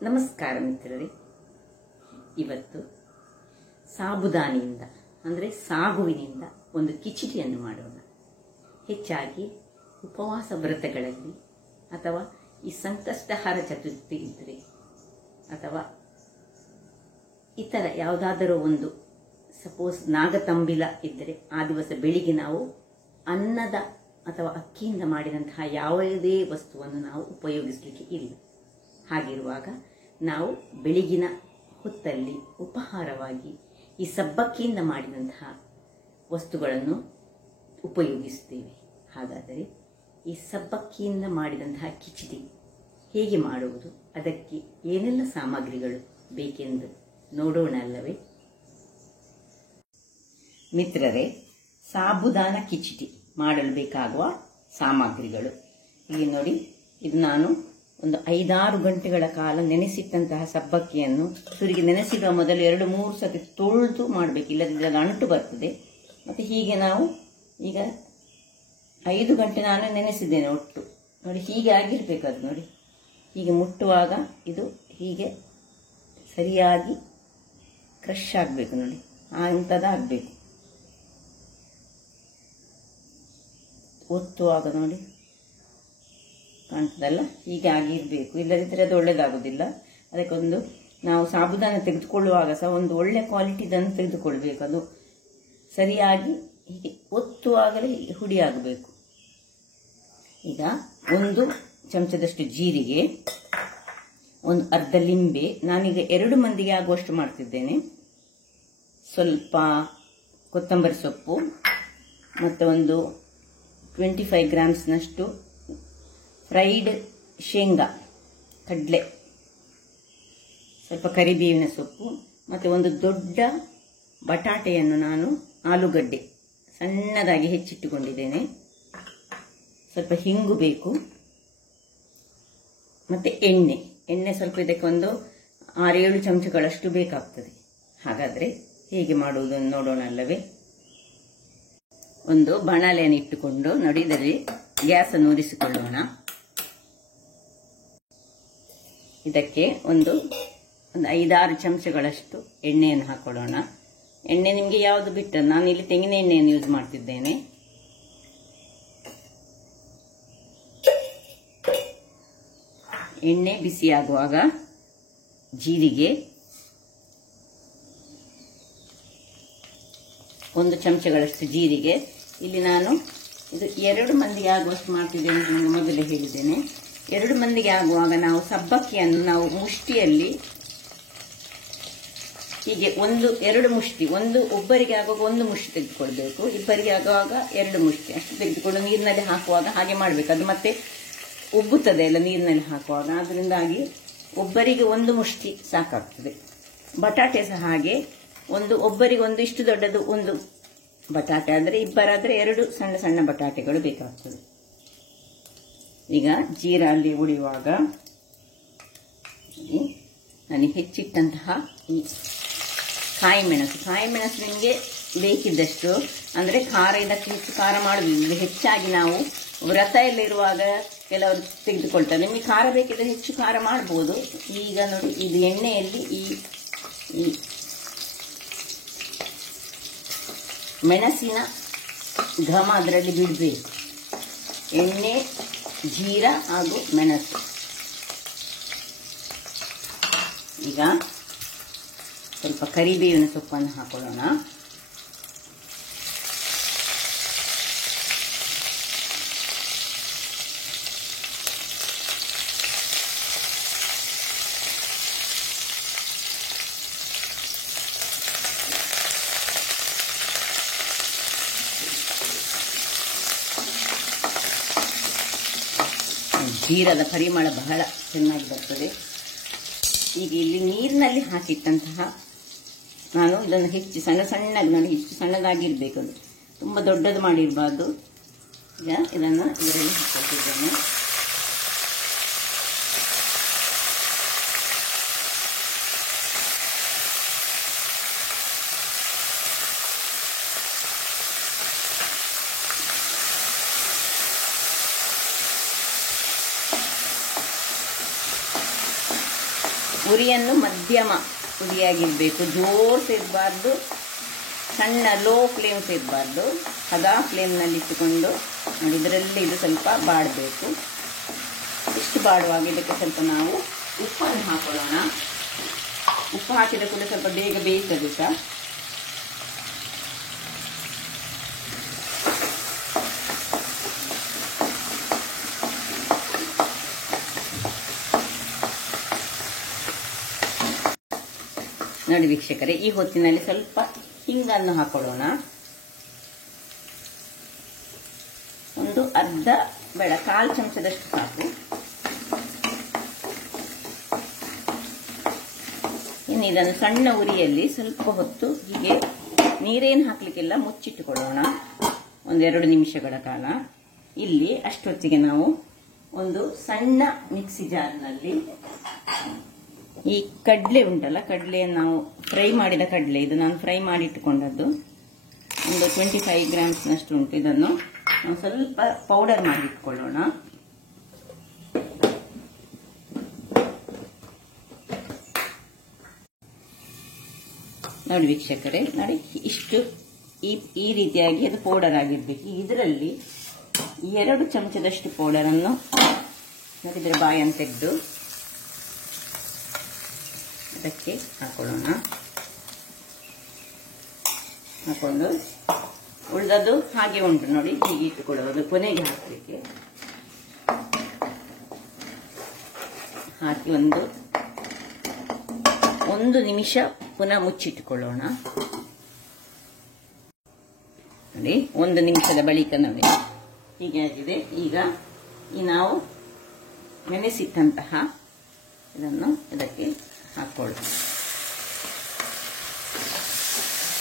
ನಮಸ್ಕಾರ ಮಿತ್ರರೇ. ಇವತ್ತು ಸಾಬುದಾನಿಯಿಂದ ಅಂದರೆ ಸಾಗುವಿನಿಂದ ಒಂದು ಕಿಚಡಿಯನ್ನು ಮಾಡೋಣ. ಹೆಚ್ಚಾಗಿ ಉಪವಾಸ ವ್ರತಗಳಲ್ಲಿ ಅಥವಾ ಈ ಸಂಕಷ್ಟಹಾರ ಚತುರ್ಥಿ ಇದ್ದರೆ ಅಥವಾ ಇತರ ಯಾವುದಾದರೂ ಒಂದು ಸಪೋಸ್ ನಾಗತಂಬಿಲ ಇದ್ದರೆ ಆ ದಿವಸ ಬೆಳಿಗ್ಗೆ ನಾವು ಅನ್ನದ ಅಥವಾ ಅಕ್ಕಿಯಿಂದ ಮಾಡಿದಂತಹ ಯಾವುದೇ ವಸ್ತುವನ್ನು ನಾವು ಉಪಯೋಗಿಸಲಿಕ್ಕೆ ಇಲ್ಲ. ಹಾಗಿರುವಾಗ ನಾವು ಬೆಳಗಿನ ಹೊತ್ತಲ್ಲಿ ಉಪಹಾರವಾಗಿ ಈ ಸಬ್ಬಕ್ಕಿಯಿಂದ ಮಾಡಿದಂತಹ ವಸ್ತುಗಳನ್ನು ಉಪಯೋಗಿಸುತ್ತೇವೆ. ಹಾಗಾದರೆ ಈ ಸಬ್ಬಕ್ಕಿಯಿಂದ ಮಾಡಿದಂತಹ ಕಿಚಡಿ ಹೇಗೆ ಮಾಡುವುದು, ಅದಕ್ಕೆ ಏನೆಲ್ಲ ಸಾಮಗ್ರಿಗಳು ಬೇಕೆಂದು ನೋಡೋಣ ಅಲ್ಲವೇ ಮಿತ್ರರೇ? ಸಾಬುದಾನ ಕಿಚಡಿ ಮಾಡಲು ಬೇಕಾಗುವ ಸಾಮಗ್ರಿಗಳು ಇಲ್ಲಿ ನೋಡಿ. ಇದು ನಾನು ಒಂದು 5-6 ಗಂಟೆಗಳ ಕಾಲ ನೆನೆಸಿಟ್ಟಂತಹ ಸಬ್ಬಕ್ಕಿಯನ್ನು ಸುರಿಗೆ ನೆನೆಸಿಡುವ ಮೊದಲು 2-3 ಸತಿ ತೊಳೆದು ಮಾಡಬೇಕು, ಇಲ್ಲದಿದ್ದರೆ ಅದು ಅಂಟು ಬರ್ತದೆ. ಮತ್ತು ಹೀಗೆ ನಾವು ಈಗ 5 ಗಂಟೆ ನಾನು ನೆನೆಸಿದ್ದೇನೆ ಒಟ್ಟು. ನೋಡಿ ಹೀಗೆ ಆಗಿರ್ಬೇಕು ಅದು. ನೋಡಿ ಹೀಗೆ ಮುಟ್ಟುವಾಗ ಇದು ಹೀಗೆ ಸರಿಯಾಗಿ ಕ್ರಶ್ ಆಗಬೇಕು. ನೋಡಿ ಅಂಥದ್ದಾಗಬೇಕು. ಒತ್ತುವಾಗ ನೋಡಿ ಕಾಣ್ತದಲ್ಲ, ಹೀಗೆ ಆಗಿರಬೇಕು. ಇಲ್ಲದಿದ್ದರೆ ಅದು ಒಳ್ಳೆಯದಾಗೋದಿಲ್ಲ. ಅದಕ್ಕೊಂದು ನಾವು ಸಾಬುದಾನ ತೆಗೆದುಕೊಳ್ಳುವಾಗ ಸಹ ಒಂದು ಒಳ್ಳೆ ಕ್ವಾಲಿಟಿದನ್ನು ತೆಗೆದುಕೊಳ್ಬೇಕು. ಅದು ಸರಿಯಾಗಿ ಹೀಗೆ ಒತ್ತುವಾಗಲೇ ಹುಡಿ ಆಗಬೇಕು. ಈಗ 1 ಚಮಚದಷ್ಟು ಜೀರಿಗೆ, ಒಂದು ಅರ್ಧ ಲಿಂಬೆ, ನಾನೀಗ 2 ಮಂದಿಗೆ ಆಗುವಷ್ಟು ಮಾಡ್ತಿದ್ದೇನೆ. ಸ್ವಲ್ಪ ಕೊತ್ತಂಬರಿ ಸೊಪ್ಪು ಮತ್ತು ಒಂದು 25 ಗ್ರಾಮ್ಸ್ನಷ್ಟು ಫ್ರೈಡ್ ಶೇಂಗಾ ಕಡಲೆ, ಸ್ವಲ್ಪ ಕರಿಬೇವಿನ ಸೊಪ್ಪು ಮತ್ತು ಒಂದು ದೊಡ್ಡ ಬಟಾಟೆಯನ್ನು ನಾನು ಆಲೂಗಡ್ಡೆ ಸಣ್ಣದಾಗಿ ಹೆಚ್ಚಿಟ್ಟುಕೊಂಡಿದ್ದೇನೆ. ಸ್ವಲ್ಪ ಹಿಂಗು ಬೇಕು ಮತ್ತು ಎಣ್ಣೆ ಸ್ವಲ್ಪ ಇದಕ್ಕೆ ಒಂದು 6-7 ಚಮಚಗಳಷ್ಟು ಬೇಕಾಗ್ತದೆ. ಹಾಗಾದರೆ ಹೇಗೆ ಮಾಡುವುದನ್ನು ನೋಡೋಣ ಅಲ್ಲವೇ? ಒಂದು ಬಾಣಲೆಯನ್ನು ಇಟ್ಟುಕೊಂಡು ನೋಡಿ ಇದರಲ್ಲಿ ಗ್ಯಾಸನ್ನು ಉರಿಸಿಕೊಳ್ಳೋಣ. ಇದಕ್ಕೆ ಒಂದು 5-6 ಚಮಚಗಳಷ್ಟು ಎಣ್ಣೆಯನ್ನು ಹಾಕೊಳ್ಳೋಣ. ಎಣ್ಣೆ ನಿಮಗೆ ಯಾವುದು ಬಿಟ್ಟು, ನಾನು ಇಲ್ಲಿ ತೆಂಗಿನ ಎಣ್ಣೆಯನ್ನು ಯೂಸ್ ಮಾಡ್ತಿದ್ದೇನೆ. ಎಣ್ಣೆ ಬಿಸಿಯಾಗುವಾಗ ಜೀರಿಗೆ 1 ಚಮಚಗಳಷ್ಟು ಜೀರಿಗೆ. ಇಲ್ಲಿ ನಾನು ಇದು 2 ಮಂದಿಗೆ ಆಗುವಷ್ಟು ಮಾಡ್ತಿದ್ದೇನೆ ಅಂತ ನಾನು ಮೊದಲೇ ಹೇಳಿದ್ದೇನೆ. 2 ಮಂದಿಗೆ ಆಗುವಾಗ ನಾವು ಸಬ್ಬಕ್ಕಿಯನ್ನು ನಾವು ಮುಷ್ಟಿಯಲ್ಲಿ ಹೀಗೆ 1-2 ಮುಷ್ಟಿ, ಒಬ್ಬರಿಗೆ ಆಗುವಾಗ 1 ಮುಷ್ಟಿ ತೆಗೆದುಕೊಳ್ಬೇಕು, ಇಬ್ಬರಿಗೆ ಆಗುವಾಗ 2 ಮುಷ್ಟಿ ಅಷ್ಟು ತೆಗೆದುಕೊಂಡು ನೀರಿನಲ್ಲಿ ಹಾಕುವಾಗ ಹಾಗೆ ಮಾಡಬೇಕು. ಅದು ಮತ್ತೆ ಉಬ್ಬುತ್ತದೆ ಎಲ್ಲ ನೀರಿನಲ್ಲಿ ಹಾಕುವಾಗ, ಅದರಿಂದಾಗಿ ಒಬ್ಬರಿಗೆ 1 ಮುಷ್ಟಿ ಸಾಕಾಗ್ತದೆ. ಬಟಾಟೆ ಸಹ ಹಾಗೆ ಒಬ್ಬರಿಗೆ ಇಷ್ಟು ದೊಡ್ಡದು 1 ಬಟಾಟೆ ಆದರೆ, ಇಬ್ಬರಾದರೆ 2 ಸಣ್ಣ ಸಣ್ಣ ಬಟಾಟೆಗಳು ಬೇಕಾಗ್ತದೆ. ಈಗ ಜೀರಾ ಅಲ್ಲಿ ಉಳಿಯುವಾಗ ನಾನು ಹೆಚ್ಚಿಟ್ಟಂತಹ ಈ ಕಾಯಿ ಮೆಣಸು ನಿಮಗೆ ಬೇಕಿದ್ದಷ್ಟು, ಅಂದರೆ ಖಾರ ಇದಕ್ಕೆ ಹೆಚ್ಚು ಖಾರ ಮಾಡುವುದಿಲ್ಲ. ಹೆಚ್ಚಾಗಿ ನಾವು ವ್ರತ ಎಲ್ಲ ಇರುವಾಗ ಕೆಲವರು ತೆಗೆದುಕೊಳ್ತಾರೆ. ನಿಮಗೆ ಖಾರ ಬೇಕಿದ್ರೆ ಹೆಚ್ಚು ಖಾರ ಮಾಡ್ಬೋದು. ಈಗ ನೋಡಿ ಇದು ಎಣ್ಣೆಯಲ್ಲಿ ಈ ಮೆಣಸಿನ ಘಮ ಅದರಲ್ಲಿ ಬಿಡಬೇಕು. ಎಣ್ಣೆ, ಜೀರಾ ಹಾಗೂ ಮೆಣಸು. ಈಗ ಸ್ವಲ್ಪ ಕರಿಬೇವಿನ ಸೊಪ್ಪನ್ನು ಹಾಕೊಳ್ಳೋಣ. ಜೀರದ ಪರಿಮಳ ಬಹಳ ಚೆನ್ನಾಗಿ ಬರ್ತದೆ. ಈಗ ಇಲ್ಲಿ ನೀರಿನಲ್ಲಿ ಹಾಕಿಟ್ಟಂತಹ ನಾನು ಇದನ್ನು ಹೆಚ್ಚು ಸಣ್ಣದಾಗಿ ನಾನು ಹೆಚ್ಚು ಸಣ್ಣದಾಗಿರ್ಬೇಕು, ಅದು ತುಂಬ ದೊಡ್ಡದು ಮಾಡಿರಬಾರ್ದು. ಈಗ ಇದನ್ನು ಇದರಲ್ಲಿ ಹಾಕಿದ್ದೇನೆ. ಉರಿಯನ್ನು ಮಧ್ಯಮ ಉರಿಯಾಗಿರಬೇಕು, ಜೋರು ಇರಬಾರ್ದು, ಸಣ್ಣ ಲೋ ಫ್ಲೇಮ್ಸ್ ಇರಬಾರ್ದು. ಹದ ಫ್ಲೇಮ್ನಲ್ಲಿ ಇಟ್ಟುಕೊಂಡು ನೋಡಿ, ಇದರಲ್ಲಿ ಇದು ಸ್ವಲ್ಪ ಬಾಡಬೇಕು. ಇಷ್ಟು ಬಾಡುವಾಗ ಇದಕ್ಕೆ ಸ್ವಲ್ಪ ನಾವು ಉಪ್ಪನ್ನು ಹಾಕೊಳ್ಳೋಣ. ಉಪ್ಪು ಹಾಕಿದ ಕೂಡ ಸ್ವಲ್ಪ ಬೇಗ ಬೇಯ್ತದೆ ಸಹ. ನೋಡಿ ವೀಕ್ಷಕರೇ, ಈ ಹೊತ್ತಿನಲ್ಲಿ ಸ್ವಲ್ಪ ಹಿಂಗನ್ನು ಹಾಕೊಳ್ಳೋಣ. ಒಂದು ಅರ್ಧ ಬೇಡ, 1/4 ಚಮಚದಷ್ಟು ಸಾಕು. ಇನ್ನು ಇದನ್ನು ಸಣ್ಣ ಉರಿಯಲ್ಲಿ ಸ್ವಲ್ಪ ಹೊತ್ತು ಹೀಗೆ, ನೀರೇನು ಹಾಕ್ಲಿಕ್ಕಿಲ್ಲ, ಮುಚ್ಚಿಟ್ಟುಕೊಳ್ಳೋಣ 1-2 ನಿಮಿಷಗಳ ಕಾಲ. ಇಲ್ಲಿ ಅಷ್ಟೊತ್ತಿಗೆ ನಾವು ಒಂದು ಸಣ್ಣ ಮಿಕ್ಸಿ ಜಾರ್ನಲ್ಲಿ ಈ ಕಡಲೆ ಉಂಟಲ್ಲ, ಕಡಲೆಯನ್ನು ನಾವು ಫ್ರೈ ಮಾಡಿದ ಕಡಲೆ, ಇದು ನಾನು ಫ್ರೈ ಮಾಡಿ ಇಟ್ಟುಕೊಂಡದ್ದು, ಒಂದು 25 ಗ್ರಾಮ್ಸ್ನಷ್ಟು ಉಂಟು. ಇದನ್ನು ನಾವು ಸ್ವಲ್ಪ ಪೌಡರ್ ಮಾಡಿ ಇಟ್ಕೊಳ್ಳೋಣ. ನೋಡಿ ವೀಕ್ಷಕರೇ, ನೋಡಿ ಇಷ್ಟು ಈ ರೀತಿಯಾಗಿ ಅದು ಪೌಡರ್ ಆಗಿರ್ಬೇಕು. ಇದರಲ್ಲಿ 2 ಚಮಚದಷ್ಟು ಪೌಡರನ್ನು ನೋಡಿದ್ರೆ ಬಾಯನ್ನು ತೆಗೆದು ಅದಕ್ಕೆ ಹಾಕೊಳ್ಳೋಣ. ಹಾಕೊಂಡು ಉಳಿದದ್ದು ಹಾಗೆ ಉಂಟು ನೋಡಿ, ಹೀಗೆ ಇಟ್ಟುಕೊಳ್ಳೋದು, ಕೊನೆಗೆ ಹಾಕಲಿಕ್ಕೆ ಹಾಕಿ ಒಂದು ನಿಮಿಷ ಪುನಃ ಮುಚ್ಚಿಟ್ಟುಕೊಳ್ಳೋಣ. ನೋಡಿ 1 ನಿಮಿಷದ ಬಳಿಕ ನೋಡಿ ಹೀಗೆ ಆಗಿದೆ. ಈಗ ನಾವು ನೆನೆಸಿಟ್ಟಂತಹ ಇದನ್ನು ಇದಕ್ಕೆ ಹಾಕೊಳ್ಳೋಣ.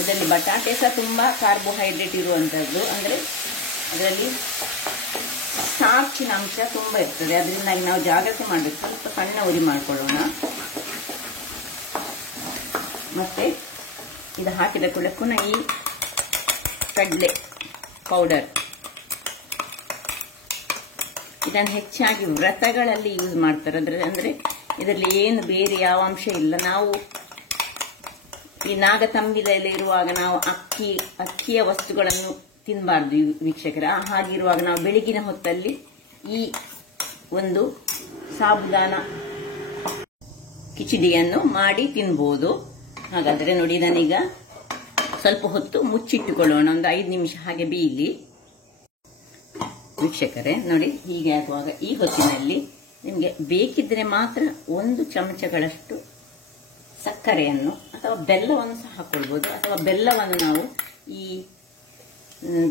ಇದರಲ್ಲಿ ಬಟಾಟೆ ಸಹ ತುಂಬಾ ಕಾರ್ಬೋಹೈಡ್ರೇಟ್ ಇರುವಂತದ್ದು, ಅಂದ್ರೆ ಅದರಲ್ಲಿ ಸ್ಟಾರ್ಚಿನ ಅಂಶ ತುಂಬಾ ಇರ್ತದೆ. ಅದರಿಂದಾಗಿ ನಾವು ಜಾಗ್ರತೆ ಮಾಡಬೇಕು. ಸ್ವಲ್ಪ ಸಣ್ಣ ಉರಿ ಮಾಡ್ಕೊಳ್ಳೋಣ. ಮತ್ತೆ ಇದು ಹಾಕಿದ ಕೂಡ ಪುನಃ ಈ ಕಡಲೆ ಪೌಡರ್, ಇದನ್ನು ಹೆಚ್ಚಾಗಿ ವ್ರತಗಳಲ್ಲಿ ಯೂಸ್ ಮಾಡ್ತಾರೆ. ಅಂದ್ರೆ ಇದರಲ್ಲಿ ಏನು ಬೇರೆ ಯಾವ ಅಂಶ ಇಲ್ಲ. ನಾವು ಈ ನಾಗತಂಬಿದಲ್ಲಿ ಇರುವಾಗ ನಾವು ಅಕ್ಕಿಯ ವಸ್ತುಗಳನ್ನು ತಿನ್ನಬಾರ್ದು ವೀಕ್ಷಕರ. ಹಾಗಿರುವಾಗ ನಾವು ಬೆಳಗಿನ ಹೊತ್ತಲ್ಲಿ ಈ ಒಂದು ಸಾಬುದಾನ ಕಿಚಡಿಯನ್ನು ಮಾಡಿ ತಿನ್ಬಹುದು. ಹಾಗಾದ್ರೆ ನೋಡಿ, ಇದನ್ನೀಗ ಸ್ವಲ್ಪ ಹೊತ್ತು ಮುಚ್ಚಿಟ್ಟುಕೊಳ್ಳೋಣ, ಒಂದು 5 ನಿಮಿಷ ಹಾಗೆ ಬೇಯಲಿ. ವೀಕ್ಷಕರೇ ನೋಡಿ, ಹೀಗೆ ಆಗುವಾಗ ಈ ಹೊತ್ತಿನಲ್ಲಿ ನಿಮಗೆ ಬೇಕಿದ್ರೆ ಮಾತ್ರ 1 ಚಮಚಗಳಷ್ಟು ಸಕ್ಕರೆಯನ್ನು ಅಥವಾ ಬೆಲ್ಲವನ್ನು ಸಹ ಹಾಕೊಳ್ಬಹುದು. ಅಥವಾ ಬೆಲ್ಲವನ್ನು ನಾವು ಈ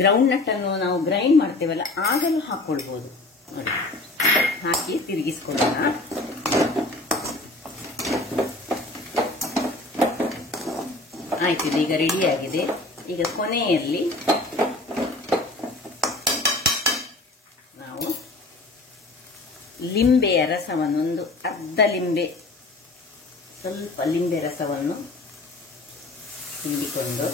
ಗ್ರೌಂಡ್ ನಟ್ ಅನ್ನು ನಾವು ಗ್ರೈಂಡ್ ಮಾಡ್ತೇವಲ್ಲ, ಆಗಲೂ ಹಾಕೊಳ್ಬಹುದು. ನೋಡಿ, ಹಾಕಿ ತಿರುಗಿಸ್ಕೊಳ್ಳೋಣ. ಆಯ್ತು, ಈಗ ರೆಡಿ ಆಗಿದೆ. ಈಗ ಕೊನೆಯಲ್ಲಿ ನಾವು ಲಿಂಬೆಯ ರಸವನ್ನು, ಒಂದು ಅರ್ಧ ಲಿಂಬೆ, ಸ್ವಲ್ಪ ಲಿಂಬೆ ರಸವನ್ನು ಹಿಂಡಿಕೊಂಡು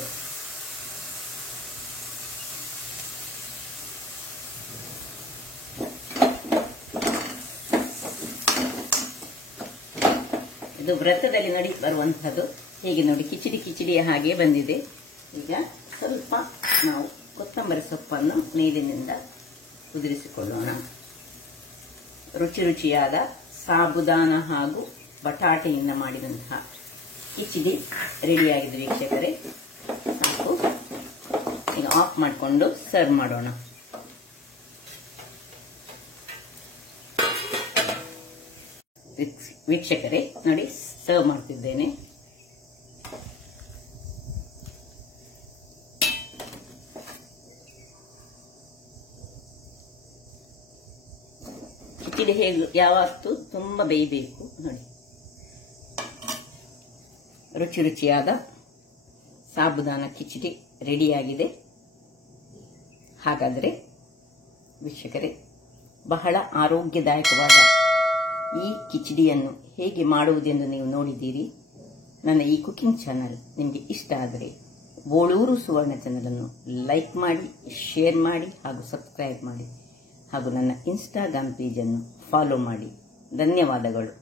ಇದು ವ್ರತದಲ್ಲಿ ನೋಡಿ ಬರುವಂತಹದ್ದು. ಹೀಗೆ ನೋಡಿ ಕಿಚಡಿಯ ಹಾಗೆ ಬಂದಿದೆ. ಈಗ ಸ್ವಲ್ಪ ನಾವು ಕೊತ್ತಂಬರಿ ಸೊಪ್ಪನ್ನು ಮೇಲಿನಿಂದ ಉದುರಿಸಿಕೊಳ್ಳೋಣ. ರುಚಿಯಾದ ಸಾಬುದಾನ ಹಾಗೂ ಬಟಾಟೆಯಿಂದ ಮಾಡಿದಂತಹ ಕಿಚಡಿ ರೆಡಿಯಾಗಿದೆ ವೀಕ್ಷಕರೇ. ಸಾಕು, ಈಗ ಆಫ್ ಮಾಡಿಕೊಂಡು ಸರ್ವ್ ಮಾಡೋಣ. ವೀಕ್ಷಕರೇ ನೋಡಿ, ಸರ್ವ್ ಮಾಡ್ತಿದ್ದೇನೆ. ಕಿಚಡಿ ಹೇಗೆ ಯಾವತ್ತೂ ತುಂಬಾ ಬೇಯಬೇಕು ನೋಡಿ. ರುಚಿಯಾದ ಸಾಬುದಾನ ಕಿಚಡಿ ರೆಡಿಯಾಗಿದೆ. ಹಾಗಾದರೆ ವೀಕ್ಷಕರೇ, ಬಹಳ ಆರೋಗ್ಯದಾಯಕವಾದ ಈ ಕಿಚಡಿಯನ್ನು ಹೇಗೆ ಮಾಡುವುದೆಂದು ನೀವು ನೋಡಿದ್ದೀರಿ. ನನ್ನ ಈ ಕುಕಿಂಗ್ ಚಾನಲ್ ನಿಮಗೆ ಇಷ್ಟ ಆದರೆ ಬೋಳೂರು ಸುವರ್ಣ ಚಾನಲ್ ಅನ್ನು ಲೈಕ್ ಮಾಡಿ, ಶೇರ್ ಮಾಡಿ ಹಾಗೂ ಸಬ್ಸ್ಕ್ರೈಬ್ ಮಾಡಿ ಹಾಗೂ ನನ್ನ ಇನ್ಸ್ಟಾಗ್ರಾಮ್ ಪೇಜ್ ಅನ್ನು ಫಾಲೋ ಮಾಡಿ. ಧನ್ಯವಾದಗಳು.